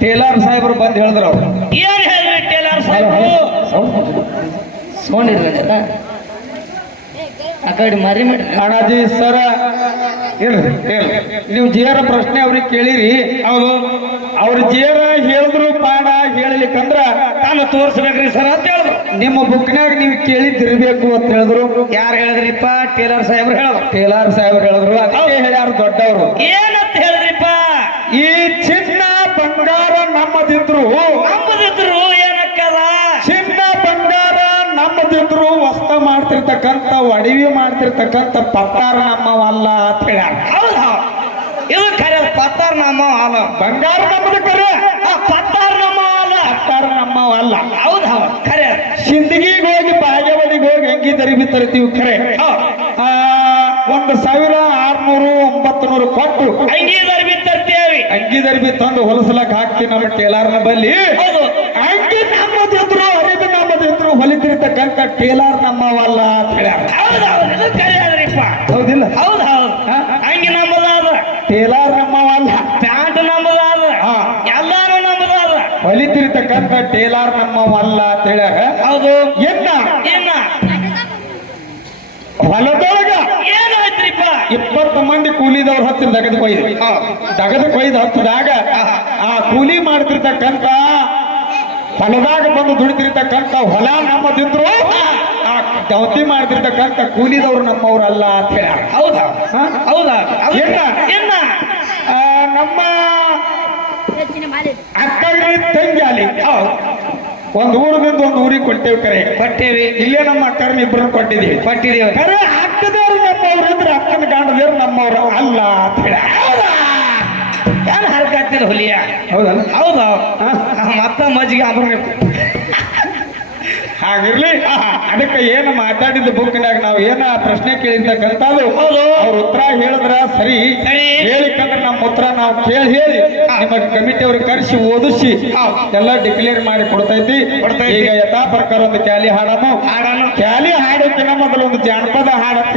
Taylor ಸಾಹೇಬರು ಬಂದು ಹೇಳಿದ್ರು ಅವ್ರು. ಏನ್ ಹೇಳ್ರಿ ಟೇಲರ್ ಸಾಹೇಬರು? ಆ ಕಡೆ ಮರಿ ಮಾಡಿ. ಅಣ್ಣಾಜಿ ಸರ ಇರ್ರಿ ಇರ್ರಿ. ನೀವು ಜೇರ ಪ್ರಶ್ನೆ ಅವ್ರಿಗೆ ಕೇಳಿರಿ. ಹೌದು. ಅವ್ರ ಜೇರ ಹೇಳಿದ್ರು ಪಾಡ ಹೇಳಲಿಕ್ಕಂದ್ರ ತಾನು ತೋರಿಸ್ಬೇಕ್ರಿ ಸರ್ ಅಂತ ಹೇಳಿದ್ರು. ನಿಮ್ಮ ಬುಕ್ನಾಗ ನೀವು ಕೇಳಿದ್ದಿರ್ಬೇಕು ಅಂತ ಹೇಳಿದ್ರು. ಯಾರು ಹೇಳಿದ್ರಿಪ್ಪ? ಟೇಲರ್ ಸಾಹೇಬ್ರು ಹೇಳಿದ್ರು. ಟೇಲರ್ ಸಾಹೇಬ್ರು ಹೇಳಿದ್ರು. ಅದಕ್ಕೆ ಹೇಳ್ಯಾರ ದೊಡ್ಡವರು. ಏನಂತ ಹೇಳಿದ್ರಿಪ್ಪ? ಈ ನಮ್ಮದಿದ್ರು ಏನಕ್ಕದ? ಚಿನ್ನ ಬಂಗಾರ ನಮ್ಮದಿದ್ರು ವಸ್ತ ಮಾಡ್ತಿರ್ತಕ್ಕಂಥ ಒಡವಿ ಮಾಡ್ತಿರ್ತಕ್ಕಂಥ ಪತ್ತಾರ ನಮ್ಮವಲ್ಲ ಅಂತ ಹೇಳ್ಯಾರ. ಹೌದಾ ಇದು ಕರೆ ಪತ್ತಾರ ನಮ್ಮ ಅಲ್ಲ ಬಂಗಾರ ನಮ್ಮದು ಕರೆ. ಪತ್ತಾರ ನಮ್ಮ ಅಲ್ಲ ಪತ್ತಾರ ನಮ್ಮವಲ್ಲ. ಹೌದು ಹೌದು. ಕರೆ. ಸಿಂದಗಿಗೆ ಹೋಗಿ ಬಾಗೇವಾಡಿಗೆ ಹೋಗಿ ಅಂಗಿ ತರಿಬಿ ತರಿತೀವಿ ಕರೆ. ಆ, ಒಂದು ಸಾವಿರ ಆರ್ನೂರು ಒಂಬತ್ತು ನೂರು ಕೊಟ್ಟು. ಅಂಗಿ ದರ್ಬಿ ತರ್ತೇವಿ ಅಂಗಿ ದರ್ಬಿ ತಂದು ಹೊಲಸಲಕ್ ಹಾಕ್ತಿ ನಮ್ಮ ಟೇಲರ್ನ ಬಲ್ಲಿ. ಹೌದು. ಅಂಗಿ ನಮ್ಮದಿದ್ರು ಅರಿಬಿ ನಮ್ಮದಿದ್ರು ಹೊಲಿತಿರ್ತಕ್ಕಂಥ ಟೇಲರ್ ನಮ್ಮವಲ್ಲ ಅಂತ ಹೇಳ್ಯಾರ. ಹೌದಿಲ್ಲ? ಹೌದು ಹೌದು? ಅಂಗಿ ನಮ್ಮದಾದ. ಟೇಲರ್ ನಮ್ಮವಲ್ಲ. ಪ್ಯಾಂಟ್ ನಮ್ಮದಾದ. ಎಲ್ಲಾರು ನಮ್ಮದಾದ. ಹೊಲಿತಿರ್ತಕ್ಕಂಥ ಟೇಲರ್ ನಮ್ಮವಲ್ಲ ಅಂತ ಹೇಳ್ಯಾರ. ಹೌದು. ಎನ್ನ? ಏನ ಹೊಲದೊಳಗ ಏನಾಯ್ತ್ರಿಪ್ಪ ಇಪ್ಪತ್ತು ಮಂದಿ ಕೂಲಿದವ್ರು ಹತ್ತಿರ ದಗದ ಕೊಯ್ದು. ದಗದ ಕೊಯ್ದು ಹತ್ತದಾಗ ಆ ಕೂಲಿ ಮಾಡ್ತಿರ್ತಕ್ಕಂತ ಹೊಲದಾಗ ಬಂದು ದುಡಿತಿರ್ತಕ್ಕಂಥ ಹೊಲ ನಮ್ಮದಿದ್ರು ಆ ದೌತಿ ಮಾಡ್ತಿರ್ತಕ್ಕಂಥ ಕೂಲಿದವ್ರು ನಮ್ಮವ್ರಲ್ಲ ಅಂತ ಹೇಳ ಹೌದಾ? ಹಾ? ಹೌದಾ? ಏನ ನಮ್ಮ ಹೆಚ್ಚಿನ ತಂಗಾಲಿ ಅಕ್ಕಗ್ರಿ ತಂಗಿ ಅಲ್ಲಿ. ಒಂದು ಊರದಿಂದ ಒಂದು ಊರಿಗೆ ಕೊಟ್ಟೇವಿ ಕರೆ. ಕೊಟ್ಟೇವಿ. ಇಲ್ಲೇ ನಮ್ಮ ಅಕ್ಕರನ್ನ ಇಬ್ಬರು ಕೊಟ್ಟಿದ್ದೀವಿ. ಕೊಟ್ಟಿದ್ದೀವಿ. ಕರೆ ಗಂಡದೇವ್ರು ನಮ್ಮವ್ರು ಅಲ್ಲ ಅಂತ ಹೇಳಿ ಯಾರು ಹರ್ಕಾತಿಲ್ಲ ಹುಲಿಯ? ಹೌದಲ್ಲ ಹೌದ. ಮತ್ತ ಮಜ್ಜಿಗೆ ಅಂಬರ್ಬೇಕು ಹಾಗಿರ್ಲಿ ಅದಕ್ಕೆ ಏನು ಮಾತಾಡಿದ ಬುಕ್ನಾಗ ನಾವು ಏನ ಪ್ರಶ್ನೆ ಕೇಳಿರ್ತಕ್ಕಂಥದ್ದು ಹೌದು. ಅವ್ರ ಉತ್ತರ ಹೇಳಿದ್ರ ಸರಿ. ಹೇಳಿ ಹೇಳಿಕಂದ್ರೆ ನಮ್ಮ ಉತ್ತರ ನಾವು ಕೇಳಿ ಹೇಳಿ. ನಿಮ್ಮ ಕಮಿಟಿ ಅವ್ರಿಗೆ ಕರೆಸಿ ಓದಿಸಿ. ಎಲ್ಲ ಡಿಕ್ಲೇರ್ ಮಾಡಿ ಕೊಡ್ತೈತಿ. ಈಗ ಯಥಾ ಪ್ರಕಾರ ಒಂದು ಕ್ಯಾಲಿ ಹಾಡನು ಹಾಡನು. ಕ್ಯಾಲಿ ಹಾಡೋಕಿನ ಮೊದಲು ಒಂದು ಜಾನಪದ ಹಾಡ ಅಂತ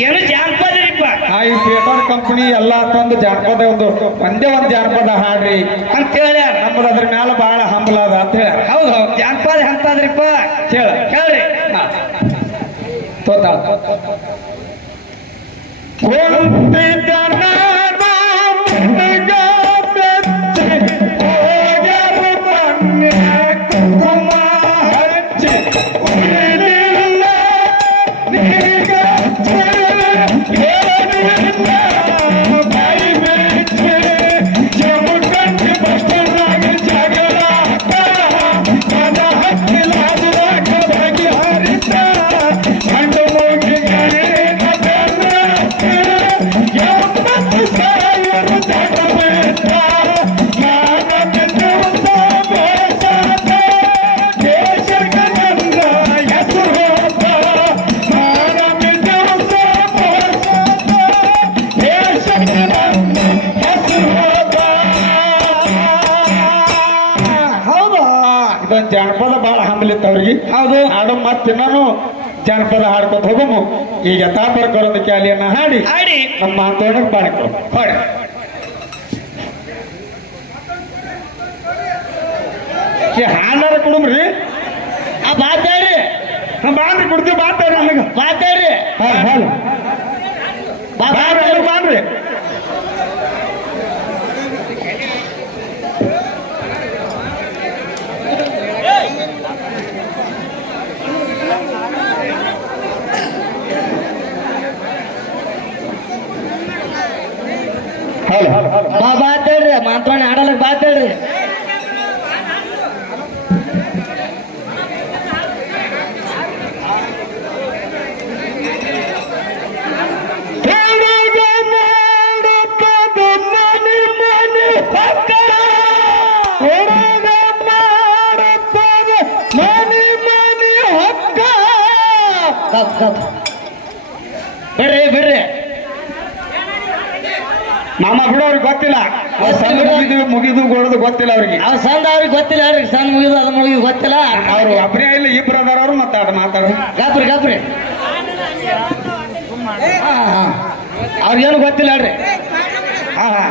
ಏನು ಜಾನಪದರಿಪ್ಪ ಆ ಈ ಥಿಯೇಟರ್ ಕಂಪನಿ ಎಲ್ಲಾ ತಂದು ಜಾನಪದ ಒಂದು ಒಂದೇ ಒಂದು ಜಾನಪದ ಹಾಡ್ರಿ. ಅಂತ ಹೇಳಿ ನಮ್ಮದು ಅದ್ರ ಮ್ಯಾಲ ಬಹಳ ಹಂಬಲ ಅದ ಅಂತ ಹೇಳ ಹೌದು ಹೌದು. ಜಾನಪದ ಅಂತದ್ರಿಪ್ಪ ಕೇಳ. ಹೇಳ್ರಿ ತೋತಾಳ. ಅವ್ರಿಗೆ. ಹೌದು ಹಾಡು ಮತ್ತೆ ನಾನು ಜಾನಪದ ಹಾಡ್ಕೊತ ಹೋಗಮು. ಈಗ ತಾಪರ್ಕರೊಂದು ಕ್ಯಾಲಿಯನ್ನ ಹಾಡಿ. ಆಡಿ ನಮ್ಮ ಮಾತೋಡಕ್ ಬಾಳಕ್ರು ಹೊಡೆ. ಹಾಡಾರ ಕೊಡುಮ್ರಿ? ಆ ಮಾತಾಡ್ರಿ ಬಾಂದ್ರಿ ಕೊಡ್ತೀವಿ ಮಾತಾಡ್ರಿ ನನಗೆ ಹಾಲು ಬಾರ್ರಿ ಅಲ್ಲಿ ಹಾಲು ಬಾ ಅಂತೇಳ್ರಿ ಮಾತಾಡ ಆಡಲಕ್ ಬಾ ಹುಡುಗ ಅವ್ರಿಗೆ ಗೊತ್ತಿಲ್ಲ. ಸಣ್ಣ ಮುಗಿದು ಮುಗಿದು ಗೊಡದು ಗೊತ್ತಿಲ್ಲ ಅವ್ರಿಗೆ. ಅವ್ ಸಣ್ಣ ಅವ್ರಿಗೆ ಗೊತ್ತಿಲ್ಲ ಹೇಳ್ರಿ ಸಣ್ಣ ಮುಗಿದು ಅದು ಮುಗಿದು ಗೊತ್ತಿಲ್ಲ. ಅವ್ರು ಒಬ್ಬರೇ ಇಲ್ಲ ಇಬ್ರು ಅದಾರ ಮತ್ತೆ ಅದು ಮಾತಾಡು. ಗಾಬ್ರಿ ಗಾಬ್ರಿ. ಅವ್ರಿಗೇನು ಗೊತ್ತಿಲ್ಲ ಹೇಳ್ರಿ. ಹಾ ಹಾ.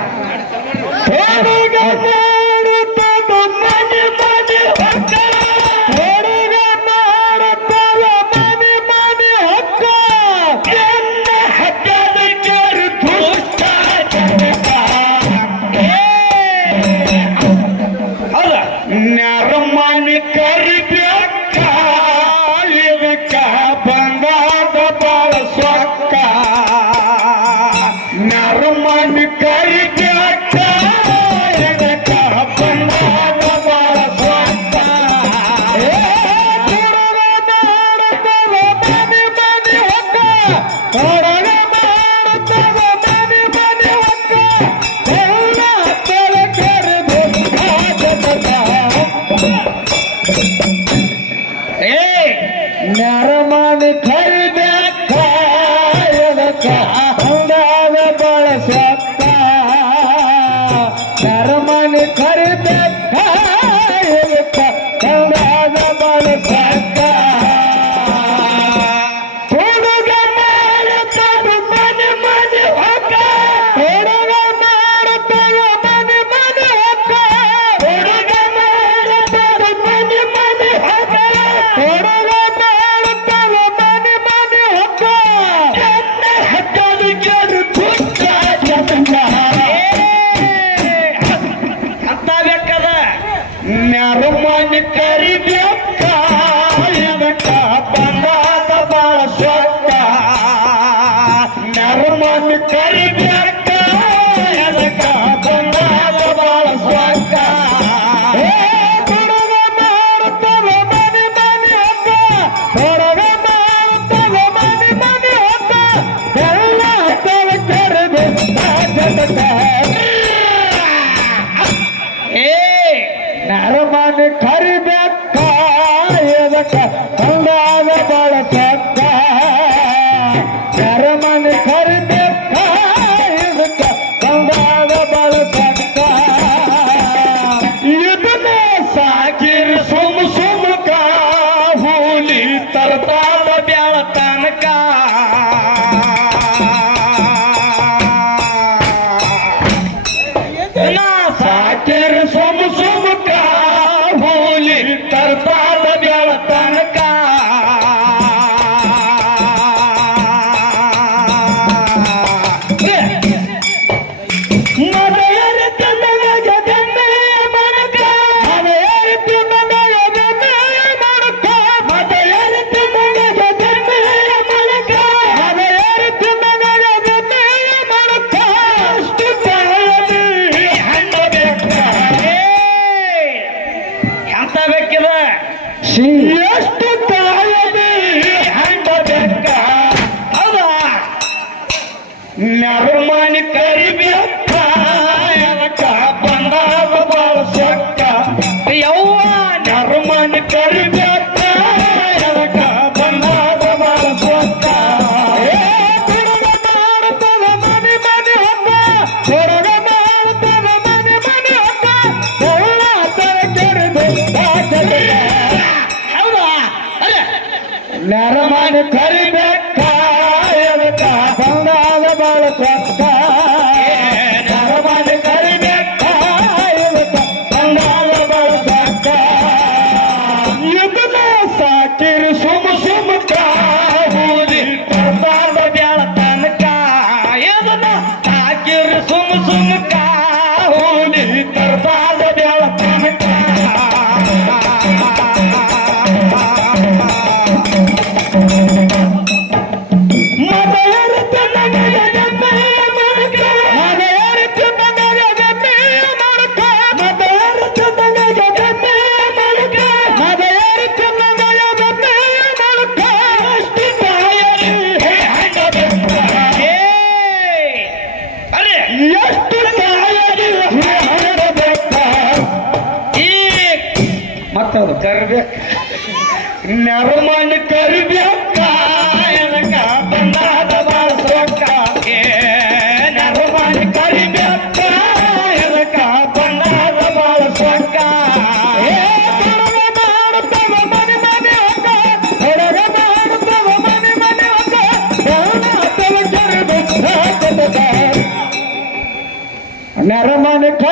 Fomos um.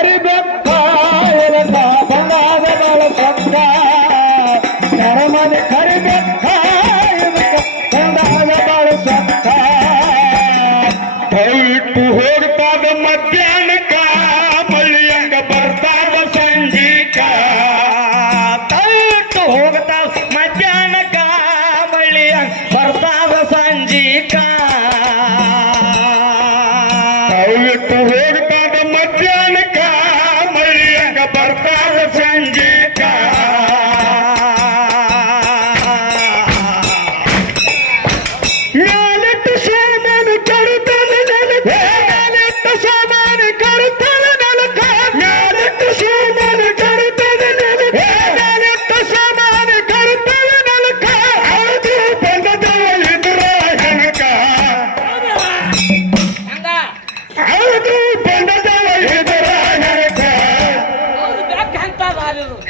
ನರಮನೆ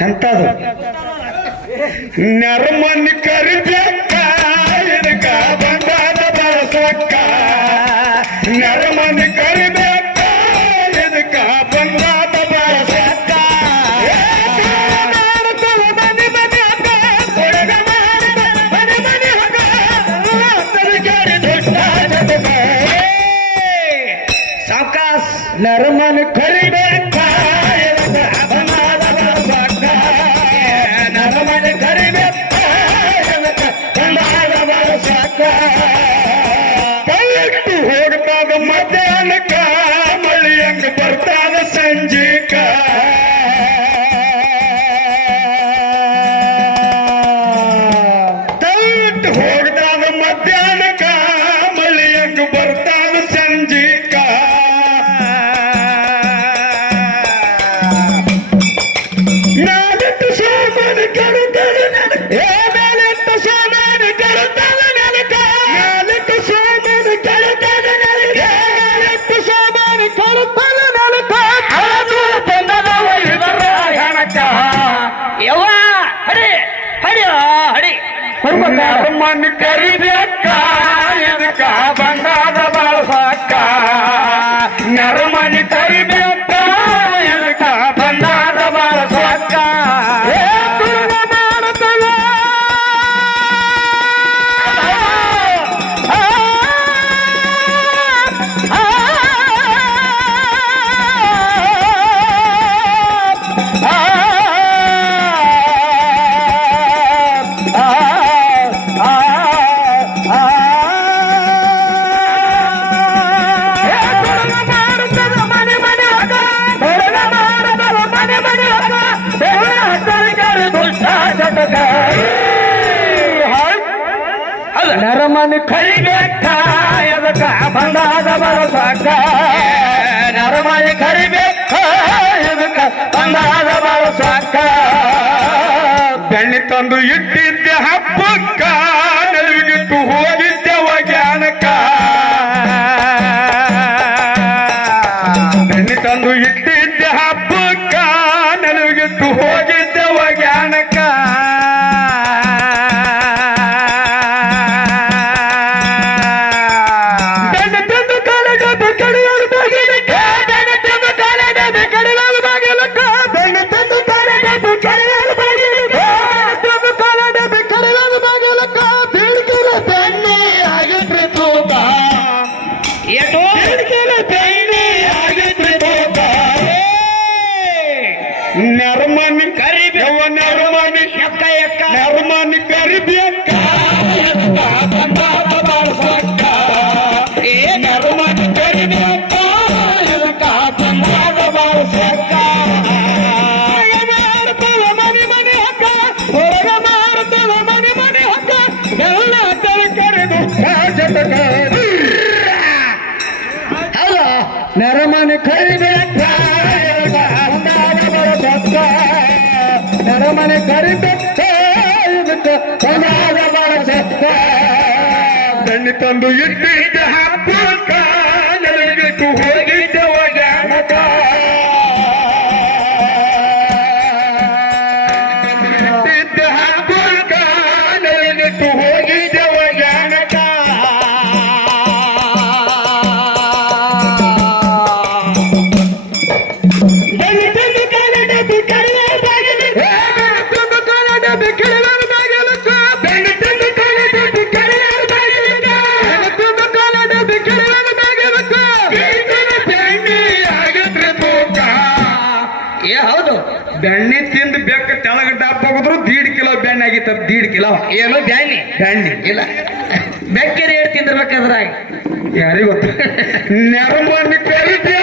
ಎಂತದು ನೆರಮಣ್ಣಿ ಕರಿತ காயது காவ ನಮ್ಮನ್ನು ಕರಿಬೇಕ ಎದಕ ಬಂದಾದ ಬರಸಾಕ ನರಮನೆ ಕರಿಬೇಕ ಎದಕ ಬಂದಾದ ಬರಸಾಕ ಬೆಳ್ಳಿ ತಂದು ಇಟ್ಟಿ ನರಮನ ಕರಿಬೇಕ ನರಮನ ಕರಿಬೇಕ ಗಂಡಿ ತಂದು ಇಟ್ಟಿದ್ದ ಹಬ್ಬ ಕಾಲಬೇಕು ಹೋಗಿ ಐತದ ದೀಡ್ ಕಿಲೋ. ಏನೋ ಬ್ಯಾನಿ. ಬ್ಯಾನಿ. ಇಲ್ಲ. ಬೆಕ್ಕೇರಿ ಹೇಳ್ತಿದ್ದಿರ್ಬೇಕಾದ್ರಾಗ ಯಾರಿಗೊತ್ತ ನೆರಮಣ್ಣಿ ಪೇರಿದ್ಯಾ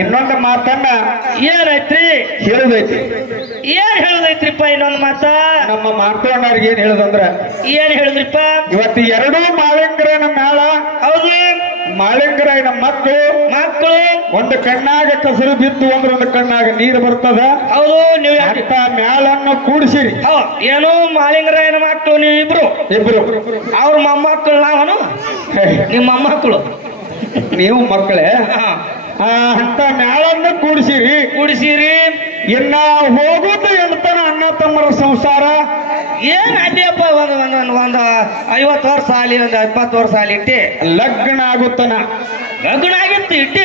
ಇನ್ನೊಂದು ಮಾತನ್ನ ಏನೈತ್ರಿ ಹೇಳುದೈತಿ. ಏನ್ ಹೇಳುದೈತ್ರಿಪ್ಪ ಇನ್ನೊಂದು ಮಾತ? ನಮ್ಮ ಮಾತಾಡೋರ್ಗೆ ಏನ್ ಹೇಳುದಂದ್ರ ಏನ್ ಹೇಳಿದ್ರಿಪ್ಪ? ಇವತ್ತು ಎರಡೂ ಮಾಳಿಂಗರನ ಮೇಳ ಹೌದು. ಮಾಳಿಂಗರಾಯನ ಮಕ್ಕಳು ಮಕ್ಕಳು. ಒಂದು ಕಣ್ಣಾಗ ಕಸರು ಬಿದ್ದು ಅಂದ್ರೆ ಒಂದು ಕಣ್ಣಾಗ ನೀರು ಬರ್ತದ. ಹೌದು ನೀವು ಅಂತ ಮೇಳನ್ನು ಕೂಡಿಸಿರಿ. ಹೌದ್ ಏನು ಮಾಲಿಂಗರಾಯನ ಮಕ್ಕಳು ನೀವು ಇಬ್ರು. ಇಬ್ರು ಅವ್ರ ಮೊಮ್ಮಕ್ಕಳು ನಾವನು? ನಿಮ್ಮ ಮೊಮ್ಮಕ್ಕಳು. ನೀವು ಮಕ್ಕಳೇ ಅಂತ ಮೇಳನ್ನು ಕೂಡಿಸಿರಿ. ಕೂಡಿಸಿರಿ. ಇನ್ನ ಹೋಗುದು ಎಂತನ ಅಣ್ಣ ತಮ್ಮರ ಸಂಸಾರ? ಏನ್ ಅಲ್ಲಿಯಪ್ಪ ಒಂದು ಒಂದು ಒಂದು ಐವತ್ತು ವರ್ಷ ಆಲಿ ಒಂದು ಇಪ್ಪತ್ತು ವರ್ಷ ಆಲಿ ಇಟ್ಟಿ. ಲಗ್ನ ಆಗುತ್ತನ? ಲಗ್ನ ಆಗಿತ್ತು ಇಟ್ಟಿ.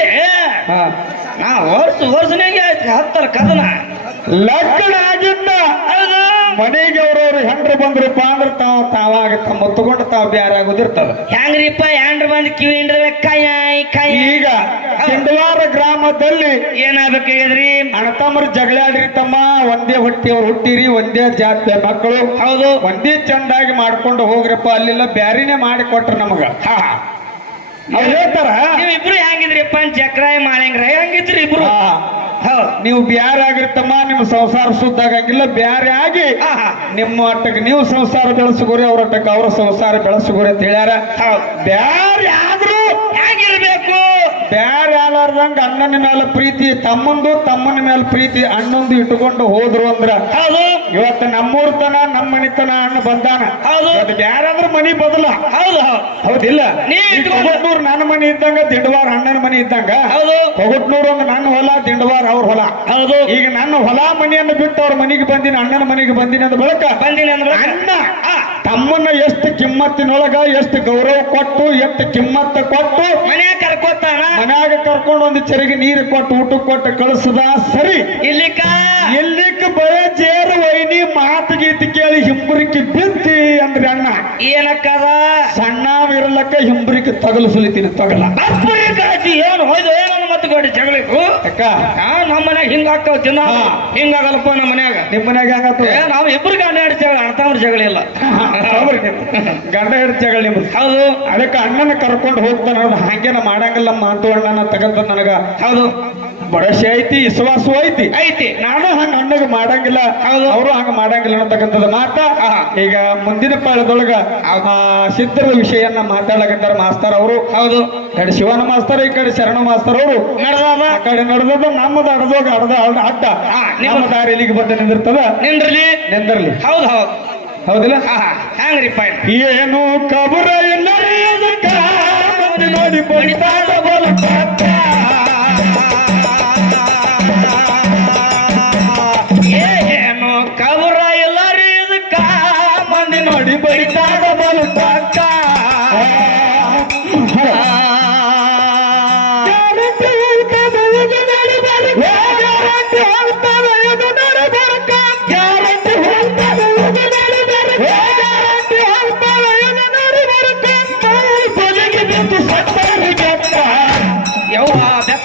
ಹಾ. ನಾ ವರ್ಷ ವರ್ಷನಾಗೆ ಆಯ್ತು ಹತ್ತರ ಕದನ. ಲಗ್ನ ಆಗಿದ್ದ? ಹೌದು. ಮನೆಗೆ ಅವ್ರವ್ರು ಹೆಂಡ್ರು ಬಂದ್ರಪ್ಪ ಅಂದ್ರೆ ತಾವ್ ತಾವಾಗ ತಮ್ಮ ತಗೊಂಡು ತಾವ್ ಬ್ಯಾರ ಆಗೋದಿರ್ತದ. ಹೆಂಗ್ರಿಪ್ಪ ಹೆಂಡ್ರ ಬಂದ್ ಕಿವಿ ಹಿಂಡ್ರೆ ಕೈ ಈಗ ಹಿಂಡವಾರ ಗ್ರಾಮದಲ್ಲಿ ಏನಾಗಬೇಕಾಗ್ಯದ್ರಿ? ಅಣ್ಣತಮ್ಮರು ಜಗಳಾಡ್ರಿ ತಮ್ಮ ಒಂದೇ ಹೊಟ್ಟಿ ಅವ್ರು ಹುಟ್ಟಿರಿ ಒಂದೇ ಜಾತಿಯ ಮಕ್ಕಳು. ಹೌದು. ಒಂದೇ ಚಂದಾಗಿ ಮಾಡ್ಕೊಂಡು ಹೋಗ್ರಪ್ಪ ಅಲ್ಲೆಲ್ಲ ಬ್ಯಾರಿನೇ ಮಾಡಿ ಕೊಟ್ರು ನಮಗ. ಹಾ ಅವ್ರು ಹೇಳ್ತಾರ ನೀವು ಇಬ್ರು ಹೆಂಗಿದ್ರಿಪ್ಪ? ಚಕ್ರಾಯ ಮಾಲಿಂಗ್ರಾಯ ಹೆಂಗಿದ್ರಿ ಇಬ್ರು? ನೀವು ಬ್ಯಾರ ಆಗಿರ್ತಮ್ಮ ನಿಮ್ಮ ಸಂಸಾರ ಶುದ್ಧ ಆಗಂಗಿಲ್ಲ ಬ್ಯಾರೆ ಆಗಿ. ನಿಮ್ಮ ಅಟ್ಟಕ್ಕೆ ನೀವು ಸಂಸಾರ ಬೆಳೆಸಗೋರಿ ಅವ್ರ ಅಟ್ಟಕ್ಕೆ ಅವ್ರ ಸಂಸಾರ ಬೆಳೆಸಗೋರಿ ಅಂತ ಹೇಳ್ಯಾರ. ಬ್ಯಾರೆ ಆದ್ರೂ ಹೇಗಿರ್ಬೇಕು? ಬ್ಯಾರೆ ಆಲಾರ್ದಂಗ ಅಣ್ಣನ ಮೇಲೆ ಪ್ರೀತಿ ತಮ್ಮಂದು ತಮ್ಮನ ಮೇಲೆ ಪ್ರೀತಿ ಅಣ್ಣಂದು ಇಟ್ಟುಕೊಂಡು ಹೋದ್ರು ಅಂದ್ರ ಹೌದು. ಇವತ್ತು ನಮ್ಮೂರ್ ತನ ನಮ್ಮ ಮನಿತನ ಅನ್ನ ಬಂದಾನ. ಹೌದು. ಅದು ಬ್ಯಾರೆ ಆದ್ರ ಮನಿ ಬದಲ. ಹೌದು ಹೌದು. ಹೌದಿಲ್ಲ? ಕೊಗಟ್ನೂರ್ ನನ್ನ ಮನಿ ಇದ್ದಂಗ ದಿಂಡವಾರ ಅಣ್ಣನ ಮನಿ ಇದ್ದಂಗ? ಹೌದು. ಕೊಗಟ್ನೂರ್ ಒಂದು ನನ್ನ ಹೊಲ ದಿಂಡವಾರ ಅವ್ರ ಹೊಲ. ಹೌದು. ಈಗ ನನ್ನ ಹೊಲ ಮನೆಯನ್ನು ಬಿಟ್ಟು ಅವ್ರ ಮನೆಗೆ ಬಂದಿನ ಅಣ್ಣನ ಮನೆಗೆ ಬಂದಿನ ಅಂದ ಬಳಕ ಬಂದಿನ ಅಂದ್ರೆ ಅಣ್ಣ ತಮ್ಮನ್ನ ಎಷ್ಟು ಕಿಮ್ಮತ್ತಿನೊಳಗ ಎಷ್ಟು ಗೌರವ ಕೊಟ್ಟು ಎಷ್ಟು ಕಿಮ್ಮತ್ತ ಕೊಟ್ಟು ಮನ್ಯಾಗ ಕರ್ಕೊತಾನ? ಮನ್ಯಾಗ ಕರ್ಕೊಂಡು ಒಂದು ಚರಿಗೆ ನೀರು ಕೊಟ್ಟು ಊಟ ಕೊಟ್ಟು ಕಳಿಸದ ಸರಿ. ಇಲ್ಲಿಕ ಜೇರು ವೈನಿ ಮಾತು ಗೀತಿ ಕೇಳಿ ಹಿಂಬರಿಕೆ ಬಿದ್ದಿ ಅಂದ್ರೆ ಅಣ್ಣ ಏನಕ್ಕದ? ಸಣ್ಣವಿರಲಕ್ಕ ಹಿಂಬರಿಕೆ ತಗಲು. ಸುಲಿತೀನಿ ತಗಲ ಏನು ಹೋಯ್ದು ಏನನ್ನ ಮತ್ತೆ ಗೋಡಿ ಜಗಳಿಕು ಅಕ್ಕ. ಆ ನಮ್ಮ ಮನ್ಯಾಗ ಹಿಂಗ ಹಾಕವ ದಿನ. ಹಿಂಗಾಗಲ್ಲಪ್ಪ ನಮ್ಮ ಮನ್ಯಾಗ. ನಿಮ್ ಮನ್ಯಾಗ ಹೆಂಗಾತು ಏ ನಾವು ಇಬ್ರು ಗಂಡ ಎರಡು ಜಗಳ ಅಣ್ತವ್ರ ಜಗಳ ಇಲ್ಲ. ಗಂಡ ಹಿಡಿದ ಜಗಳ ನಿಮ್ದು. ಹೌದು. ಅದಕ್ಕೆ ಅಣ್ಣನ ಕರ್ಕೊಂಡು ಹೋಗ್ತಾನ ಹಾಗೇನ ಮಾಡಂಗಿಲ್ಲಮ್ಮ ಅಂತ ಅಣ್ಣನ ತಗಂತ ನನಗ. ಹೌದು. ಭರವಸೆ ಐತಿ ವಿಶ್ವಾಸ ಐತಿ. ಐತಿ. ನಾನು ಹಂಗ ಅಣ್ಣಗ ಮಾಡಂಗಿಲ್ಲ. ಅವರು ಹಂಗ ಮಾಡಂಗಿಲ್ಲ ಅನ್ನತಕ್ಕಂಥದ್ದು ಮಾತ. ಈಗ ಮುಂದಿನ ಪಾಳದೊಳಗ ಆ ಸಿದ್ಧರ ವಿಷಯನ್ನ ಮಾತಾಡಕಂತಾರ ಮಾಸ್ತರ್ ಅವರು. ಹೌದು. ಕಡೆ ಶಿವನ ಮಾಸ್ತರ್ ಈ ಕಡೆ ಶರಣ ಮಾಸ್ತರ್ ಅವರು. ನಡೆದಾದ? ಆ ಕಡೆ ನಡೆದದ ನಮ್ಮದ ಅಡದೋಗ ಅಡದ ಅಡ್ಡ. ನಿಮ್ಮ- ದಾರಿ ಇಲ್ಲಿಗೆ ಬಂದು ನಿಂದಿರ್ತದ? ನಿಂದ್ರಲಿ? ನಿಂದಿರ್ಲಿ. ಹೌದು ಹೌದು. ಹೌದಿಲ್ಲ? ಹಾ ಪಾಯಿಂಟ್ ಏನು ಕಬುರ ಮಂದಿ ನೋಡಿ ಬಡಿತಾಡ ಬಲಪಾತ.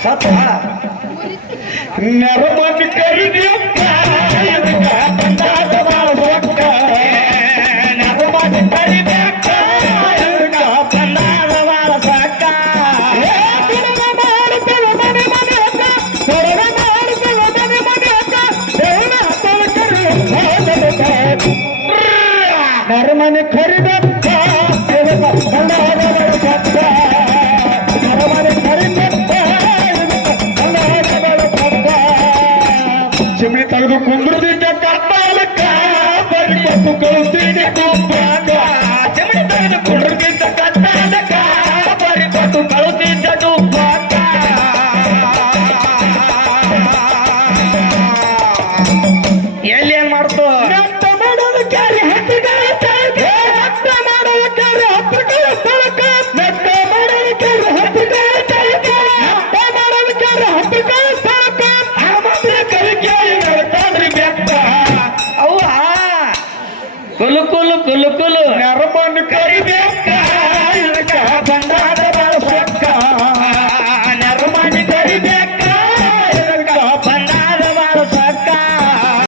ಸತ್ತ ನೆರಬಾಗಿ ಕರಿದಿ